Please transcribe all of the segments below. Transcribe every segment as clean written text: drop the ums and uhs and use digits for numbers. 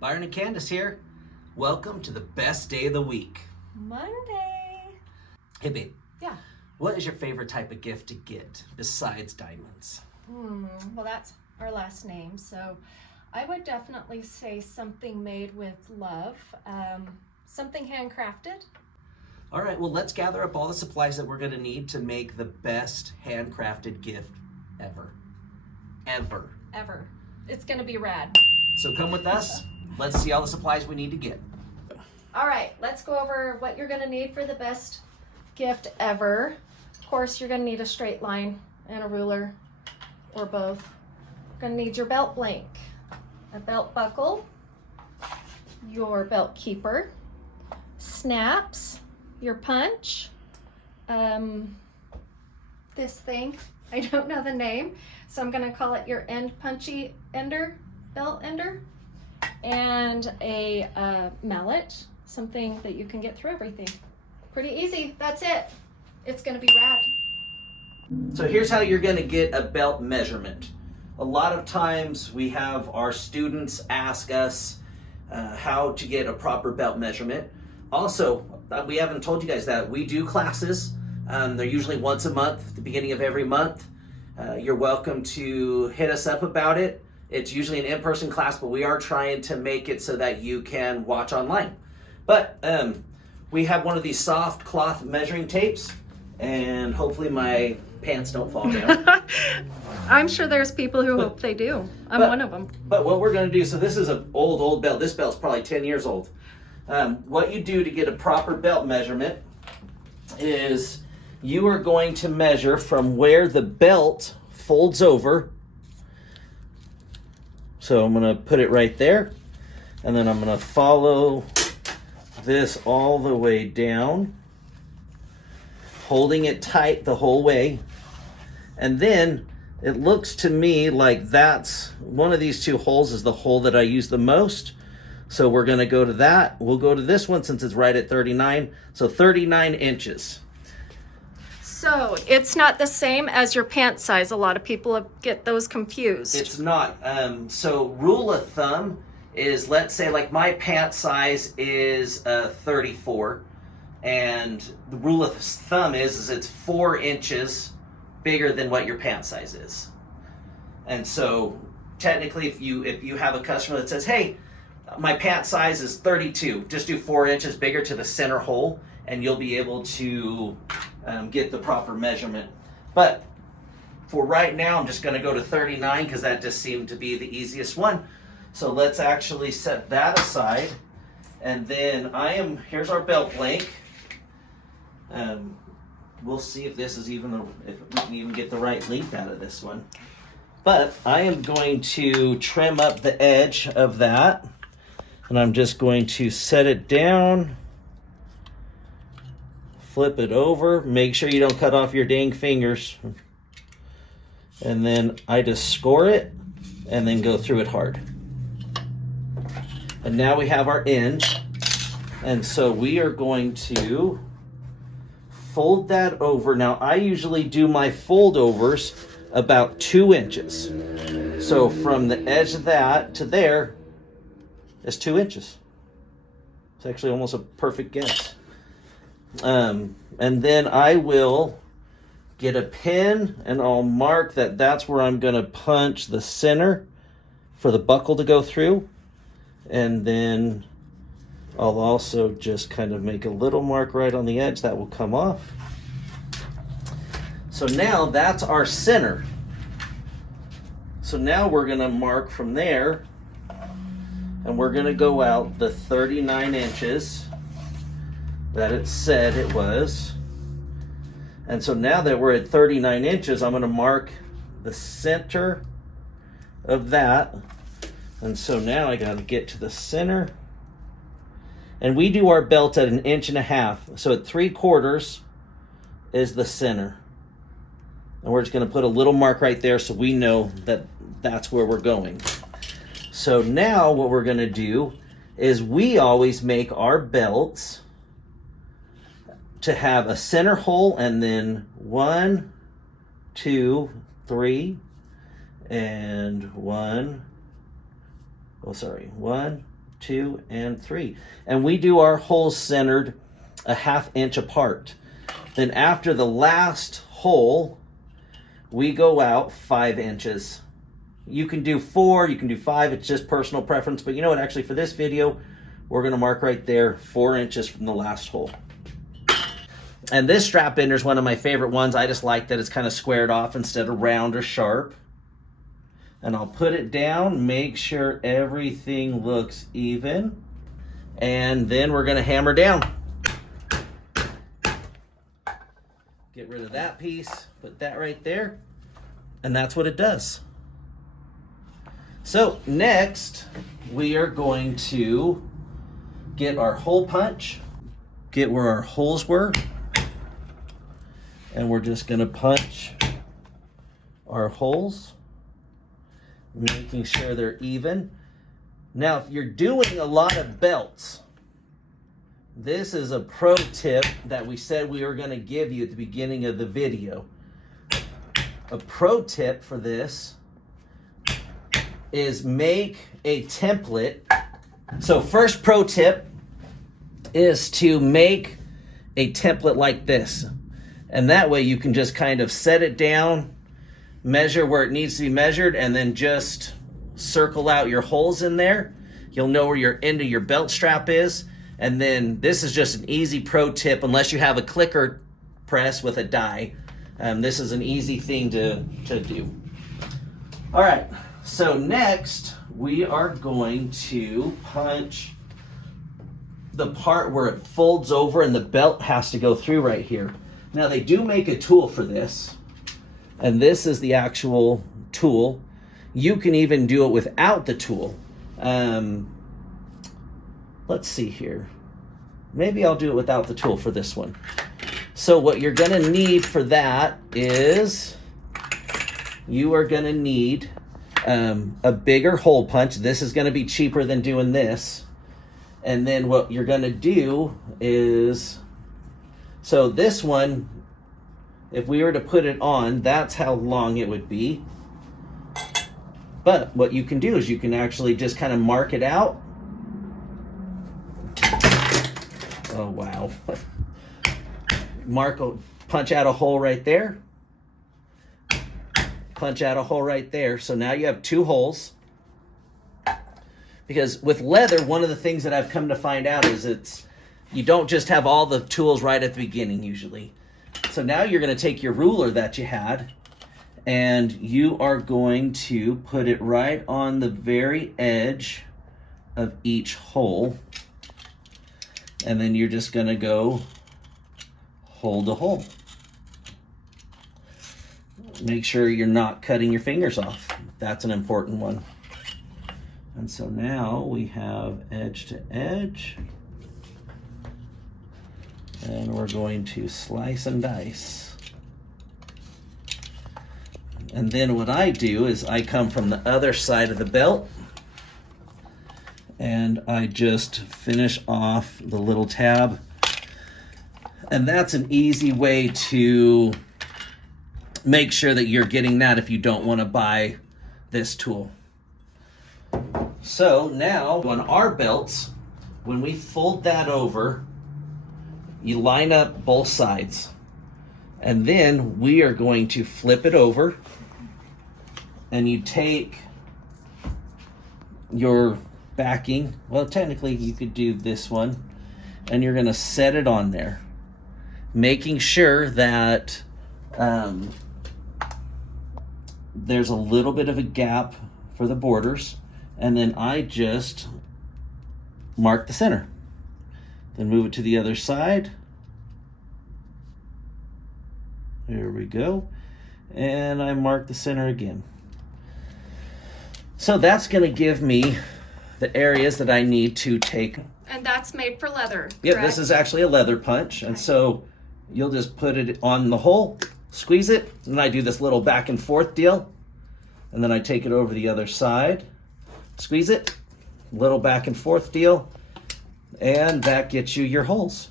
Byron and Candace here. Welcome to the best day of the week. Monday. Hey babe. Yeah. What is your favorite type of gift to get besides diamonds? Well, that's our last name, so I would definitely say something made with love, something handcrafted. All right, well, let's gather up all the supplies that we're going to need to make the best handcrafted gift ever. Ever. It's going to be rad. So come with us. Let's see all the supplies we need to get. All right, let's go over what you're going to need for the best gift ever. Of course, you're going to need a straight line and a ruler, or both. You're going to need your belt blank, a belt buckle, your belt keeper, snaps, your punch, this thing, I don't know the name, so I'm going to call it your end punchy ender, belt ender, and a mallet, something that you can get through everything. Pretty easy. That's it. It's going to be rad. So here's how you're going to get a belt measurement. A lot of times we have our students ask us how to get a proper belt measurement. Also, we haven't told you guys that we do classes. They're usually once a month, at the beginning of every month. You're welcome to hit us up about it. It's usually an in-person class, but we are trying to make it so that you can watch online. But we have one of these soft cloth measuring tapes, and hopefully my pants don't fall down. I'm sure there's people who hope they do. I'm one of them. But what we're going to do, so this is an old belt. This belt's probably 10 years old. What you do to get a proper belt measurement is you are going to measure from where the belt folds over. So I'm going to put it right there, and then I'm going to follow this all the way down, holding it tight the whole way. And then it looks to me like that's one of these two holes is the hole that I use the most. So we're going to go to that. We'll go to this one since it's right at 39. So 39 inches. So it's not the same as your pant size. A lot of people get those confused. It's not. So rule of thumb is, let's say like my pant size is 34. And the rule of thumb is it's 4 inches bigger than what your pant size is. And so technically if you have a customer that says, hey, my pant size is 32, just do 4 inches bigger to the center hole, and you'll be able to get the proper measurement. But for right now, I'm just going to go to 39 because that just seemed to be the easiest one. So let's actually set that aside. And then here's our belt blank. We'll see if this is if we can even get the right length out of this one. But I am going to trim up the edge of that, and I'm just going to set it down, flip it over, make sure you don't cut off your dang fingers, and then I just score it and then go through it hard. And now we have our end, and so we are going to fold that over. Now I usually do my fold overs about 2 inches. So from the edge of that to there is 2 inches. It's actually almost a perfect guess. And then I will get a pin and I'll mark that's where I'm going to punch the center for the buckle to go through. And then I'll also just kind of make a little mark right on the edge that will come off. So now that's our center. So now we're going to mark from there, and we're going to go out the 39 inches that it said it was. And so now that we're at 39 inches, I'm going to mark the center of that. And so now I got to get to the center. And we do our belt at 1.5 inches. So at 3/4 is the center. And we're just going to put a little mark right there so we know that that's where we're going. So now what we're going to do is we always make our belts to have a center hole and then 1, 2, 3, and 1, 1, 2, and 3. And we do our holes centered a 1/2 inch apart. Then after the last hole, we go out 5 inches. You can do 4, you can do 5, it's just personal preference, but you know what, actually for this video, we're gonna mark right there 4 inches from the last hole. And this strap ender is one of my favorite ones. I just like that it's kind of squared off instead of round or sharp. And I'll put it down, make sure everything looks even, and then we're gonna hammer down. Get rid of that piece, put that right there, and that's what it does. So next, we are going to get our hole punch, get where our holes were, and we're just gonna punch our holes, making sure they're even. Now, if you're doing a lot of belts, this is a pro tip that we said we were gonna give you at the beginning of the video. A pro tip for this is make a template. So first pro tip is to make a template like this. And that way you can just kind of set it down, measure where it needs to be measured, and then just circle out your holes in there. You'll know where your end of your belt strap is. And then this is just an easy pro tip, unless you have a clicker press with a die. This is an easy thing to do. All right, so next we are going to punch the part where it folds over and the belt has to go through right here. Now they do make a tool for this, and this is the actual tool. You can even do it without the tool. Let's see here. Maybe I'll do it without the tool for this one. So what you're gonna need for that is you are gonna need a bigger hole punch. This is gonna be cheaper than doing this. And then what you're gonna do is, so this one, if we were to put it on, that's how long it would be. But what you can do is you can actually just kind of mark it out. Oh, wow. Punch out a hole right there. Punch out a hole right there. So now you have 2 holes. Because with leather, one of the things that I've come to find out is you don't just have all the tools right at the beginning usually. So now you're going to take your ruler that you had, and you are going to put it right on the very edge of each hole. And then you're just going to go hole to hole. Make sure you're not cutting your fingers off. That's an important one. And so now we have edge to edge. And we're going to slice and dice. And then what I do is I come from the other side of the belt, and I just finish off the little tab. And that's an easy way to make sure that you're getting that if you don't want to buy this tool. So now on our belts, when we fold that over, you line up both sides. And then we are going to flip it over, and you take your backing, well technically you could do this one, and you're going to set it on there, making sure that there's a little bit of a gap for the borders, and then I just mark the center. Then move it to the other side. There we go. And I mark the center again. So that's going to give me the areas that I need to take. And that's made for leather, Yep, correct? this is actually a leather punch. And so you'll just put it on the hole, squeeze it, and I do this little back and forth deal. And then I take it over the other side, squeeze it, little back and forth deal, and that gets you your holes.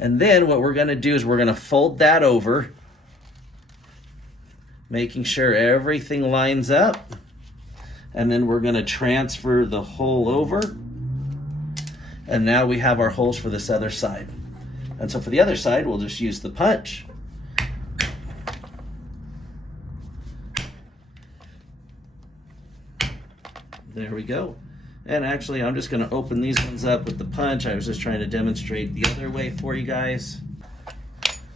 And then what we're going to do is we're going to fold that over, making sure everything lines up. and then we're going to transfer the hole over. And now we have our holes for this other side. And so for the other side, we'll just use the punch. There we go. And actually, I'm just going to open these ones up with the punch. I was just trying to demonstrate the other way for you guys.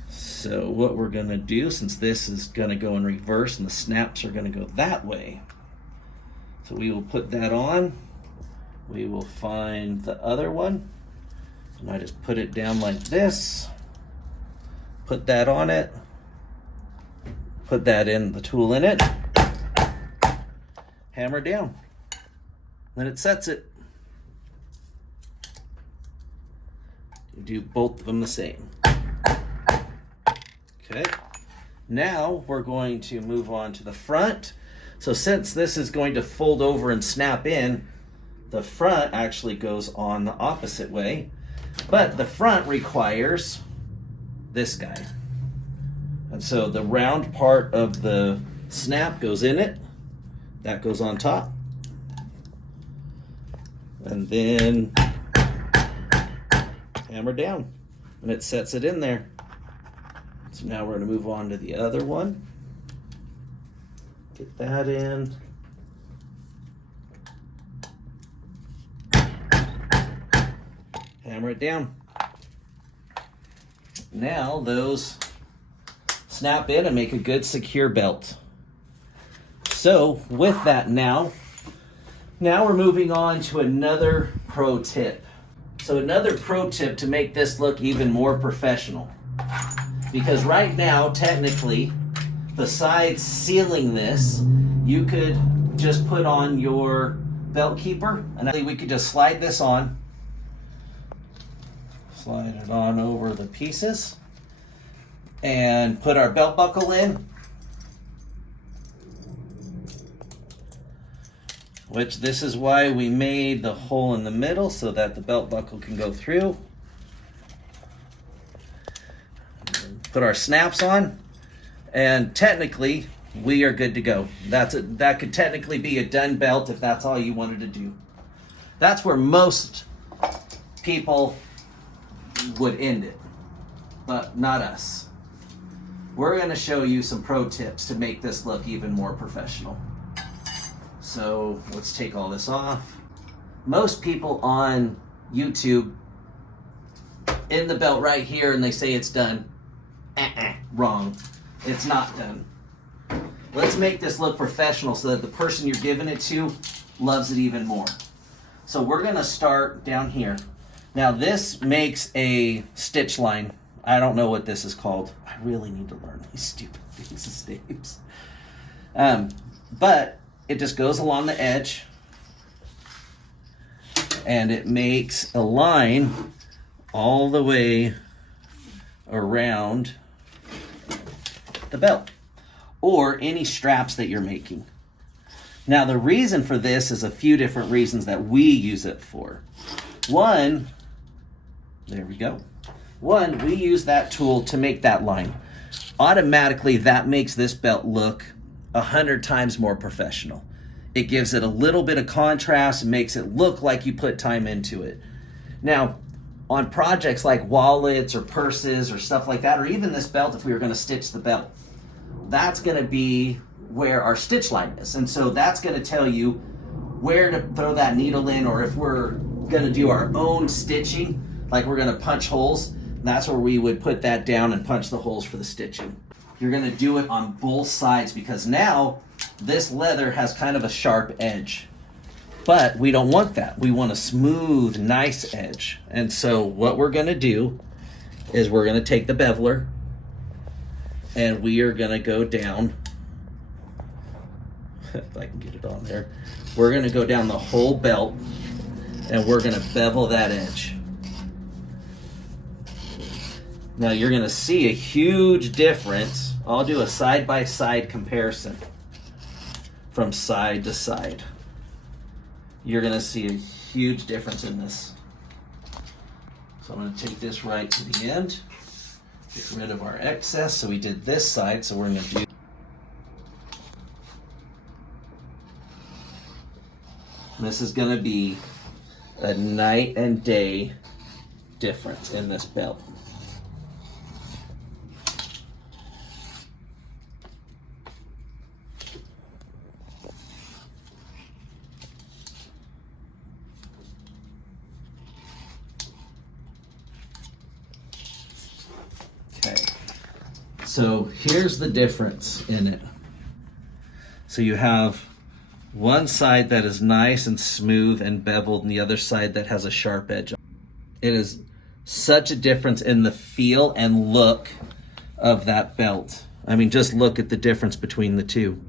So what we're going to do, since this is going to go in reverse and the snaps are going to go that way, so we will put that on. We will find the other one, and I just put it down like this. Put that on it. Put that in, the tool in it. Hammer down. Then it sets it. You do both of them the same. Okay. Now we're going to move on to the front. So since this is going to fold over and snap in, the front actually goes on the opposite way, but the front requires this guy. And so the round part of the snap goes in it. That goes on top. And then hammer down, and it sets it in there. So now we're going to move on to the other one. Get that in. Hammer it down. Now those snap in and make a good secure belt. So with that now we're moving on to another pro tip. So another pro tip to make this look even more professional. Because right now, technically, besides sealing this, you could just put on your belt keeper, and we could just slide this on. Slide it on over the pieces and put our belt buckle in, which this is why we made the hole in the middle so that the belt buckle can go through. Put our snaps on, and technically we are good to go. That could technically be a done belt if that's all you wanted to do. That's where most people would end it, but not us. We're going to show you some pro tips to make this look even more professional. So let's take all this off. Most people on YouTube end the belt right here and they say it's done. Wrong. It's not done. Let's make this look professional so that the person you're giving it to loves it even more. So we're going to start down here. Now this makes a stitch line. I don't know what this is called. I really need to learn these stupid things' names. But it just goes along the edge and it makes a line all the way around the belt or any straps that you're making. Now the reason for this is a few different reasons that we use it for. One, there we go. One, we use that tool to make that line. Automatically that makes this belt look 100 times more professional. It gives it a little bit of contrast and makes it look like you put time into it. Now, on projects like wallets or purses or stuff like that, or even this belt, if we were going to stitch the belt, that's going to be where our stitch line is. And so that's going to tell you where to throw that needle in, or if we're going to do our own stitching, like we're going to punch holes, that's where we would put that down and punch the holes for the stitching. You're going to do it on both sides because now this leather has kind of a sharp edge. But we don't want that. We want a smooth, nice edge. And so what we're going to do is we're going to take the beveler and we are going to go down, if I can get it on there, we're going to go down the whole belt and we're going to bevel that edge. Now you're going to see a huge difference. I'll do a side-by-side comparison from side to side. You're going to see a huge difference in this. So I'm going to take this right to the end, get rid of our excess. So we did this side, so we're going to do This is gonna be a night and day difference in this belt. Okay, so here's the difference in it. So you have one side that is nice and smooth and beveled and the other side that has a sharp edge. It is such a difference in the feel and look of that belt. I mean, just look at the difference between the two.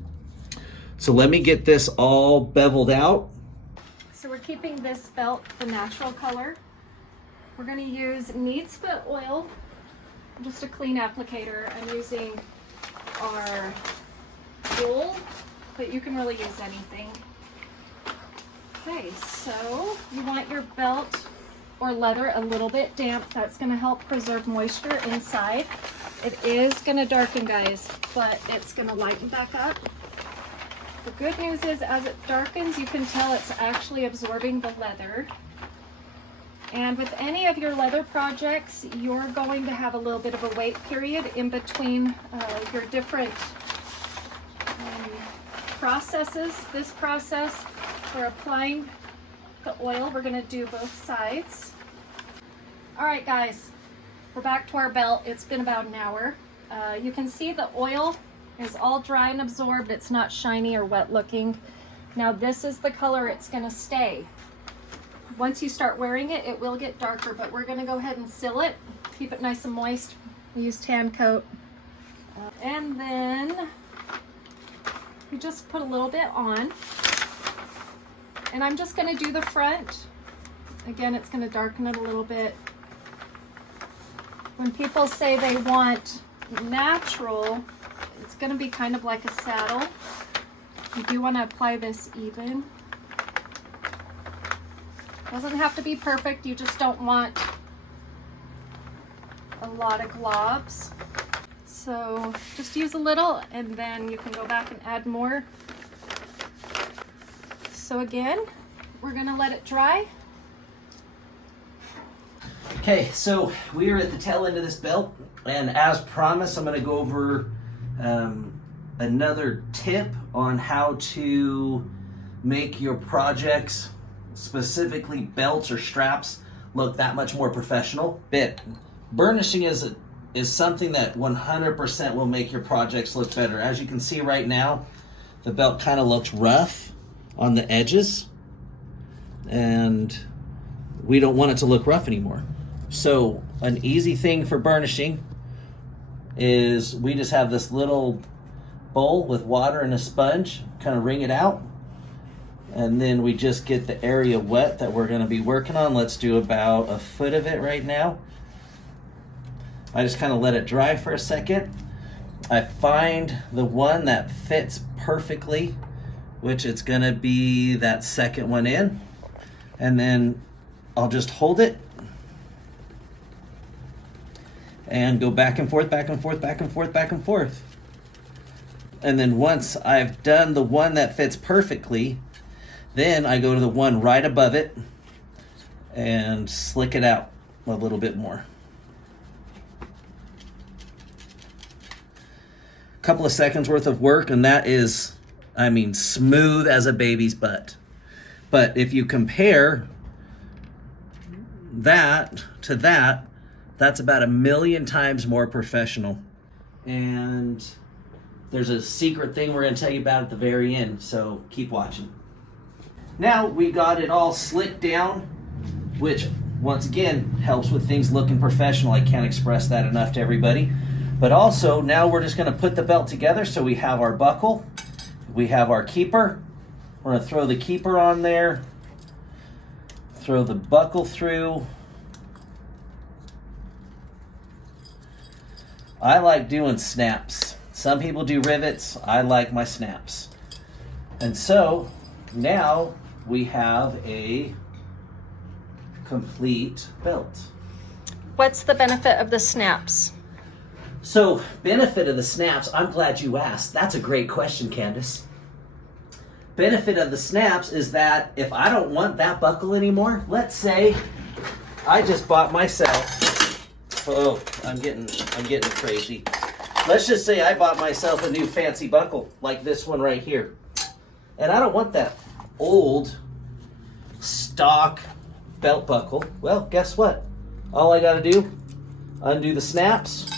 So let me get this all beveled out. So we're keeping this belt the natural color. We're going to use 𝐋𝐞𝐭'𝐬 oil, just a clean applicator. I'm using our gold, but you can really use anything. Okay, so you want your belt or leather a little bit damp. That's going to help preserve moisture inside. It is going to darken, guys, but it's going to lighten back up. The good news is, as it darkens, you can tell it's actually absorbing the leather. And with any of your leather projects, you're going to have a little bit of a wait period in between your different processes. This process for applying the oil, we're going to do both sides. All right, guys, we're back to our belt. It's been about an hour. You can see the oil is all dry and absorbed. It's not shiny or wet looking. Now this is the color it's going to stay. Once you start wearing it, it will get darker, but we're going to go ahead and seal it, keep it nice and moist. We use tan coat, and then we just put a little bit on, and I'm just going to do the front. Again, it's going to darken it a little bit. When people say they want natural, it's going to be kind of like a saddle. You do want to apply this even. Doesn't have to be perfect, you just don't want a lot of globs. So just use a little and then you can go back and add more. So again, we're gonna let it dry. Okay, so we are at the tail end of this belt, and as promised, I'm gonna go over another tip on how to make your projects, specifically belts or straps, look that much more professional. Burnishing is something that 100% will make your projects look better. As you can see right now, the belt kind of looks rough on the edges, and we don't want it to look rough anymore. So an easy thing for burnishing is we just have this little bowl with water and a sponge, kind of wring it out, and then we just get the area wet that we're going to be working on. Let's do about a foot of it right now. I just kind of let it dry for a second. I find the one that fits perfectly, which it's going to be that second one in, and then I'll just hold it and go back and forth, back and forth, back and forth, back and forth. And then once I've done the one that fits perfectly, then I go to the one right above it and slick it out a little bit more. A couple of seconds worth of work, and that is, I mean, smooth as a baby's butt. But if you compare that to that, that's about 1,000,000 times more professional. And there's a secret thing we're going to tell you about at the very end, so keep watching. Now we got it all slicked down, which once again helps with things looking professional. I can't express that enough to everybody. But also now we're just going to put the belt together. So we have our buckle, we have our keeper. We're going to throw the keeper on there, throw the buckle through. I like doing snaps. Some people do rivets. I like my snaps. And so now we have a complete belt. What's the benefit of the snaps? So, benefit of the snaps, I'm glad you asked. That's a great question, Candace. benefit of the snaps is that if I don't want that buckle anymore, let's say I just bought myself, oh, I'm getting crazy. Let's just say I bought myself a new fancy buckle like this one right here. And I don't want that old stock belt buckle. Well, guess what? All I gotta do, undo the snaps,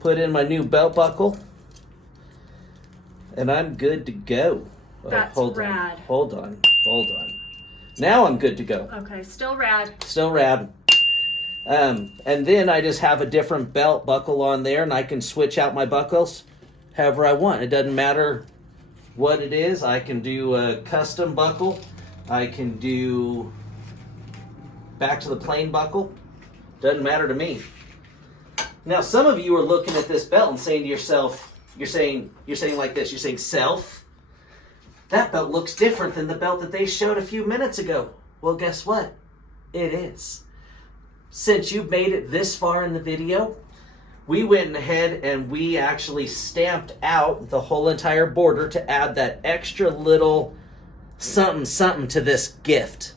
put in my new belt buckle, and I'm good to go. That's rad. Hold on. Now I'm good to go. Okay, still rad. Still rad. And then I just have a different belt buckle on there, and I can switch out my buckles however I want. It doesn't matter what it is. I can do a custom buckle. I can do back to the plain buckle. Doesn't matter to me. Now, some of you are looking at this belt and saying to yourself, you're saying like this, you're saying, self, that belt looks different than the belt that they showed a few minutes ago. Well, guess what? It is. Since you've made it this far in the video, we went ahead and we actually stamped out the whole entire border to add that extra little something to this gift.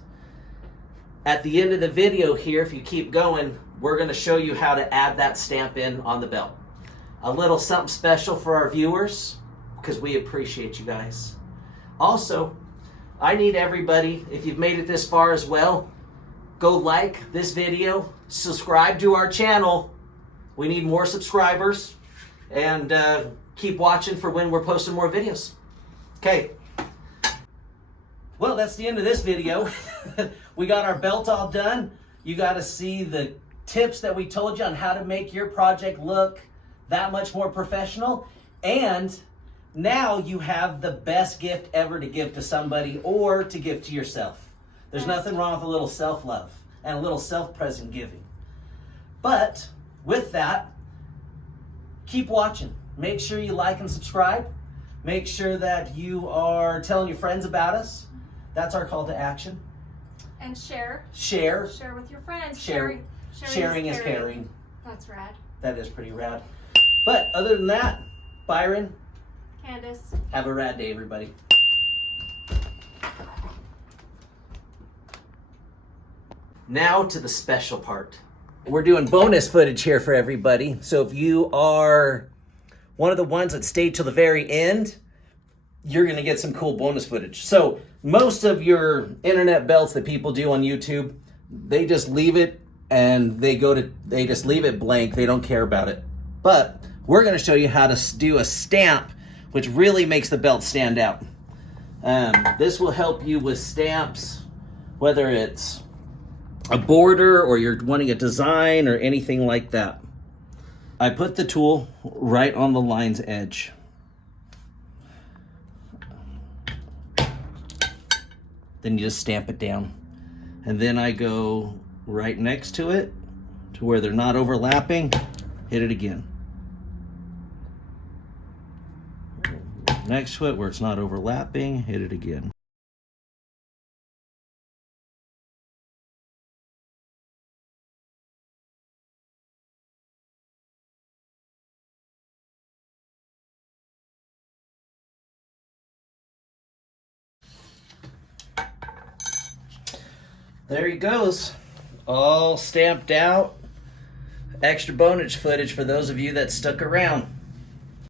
At the end of the video here, if you keep going, we're going to show you how to add that stamp in on the belt. A little something special for our viewers, because we appreciate you guys. Also, I need everybody, if you've made it this far as well, go like this video, subscribe to our channel. We need more subscribers, and keep watching for when we're posting more videos. Okay. Well, that's the end of this video. We got our belt all done. You got to see the tips that we told you on how to make your project look that much more professional. And now you have the best gift ever to give to somebody or to give to yourself. There's nothing wrong with a little self-love and a little self-present giving. But with that, keep watching. Make sure you like and subscribe. Make sure that you are telling your friends about us. That's our call to action. And share. Share. Share with your friends. Sharing is caring. That's rad. That is pretty rad. But other than that, Byron, Candace, have a rad day, everybody. Now to the special part. We're doing bonus footage here for everybody. So if you are one of the ones that stayed till the very end, you're going to get some cool bonus footage. So most of your internet belts that people do on YouTube, they just leave it and they just leave it blank. They don't care about it. But we're going to show you how to do a stamp, which really makes the belt stand out. This will help you with stamps, whether it's a border or you're wanting a design or anything like that. I put the tool right on the line's edge. Then you just stamp it down. And then I go right next to it to where they're not overlapping, hit it again. Next to it where it's not overlapping, hit it again. There he goes, all stamped out. Extra bonus footage for those of you that stuck around.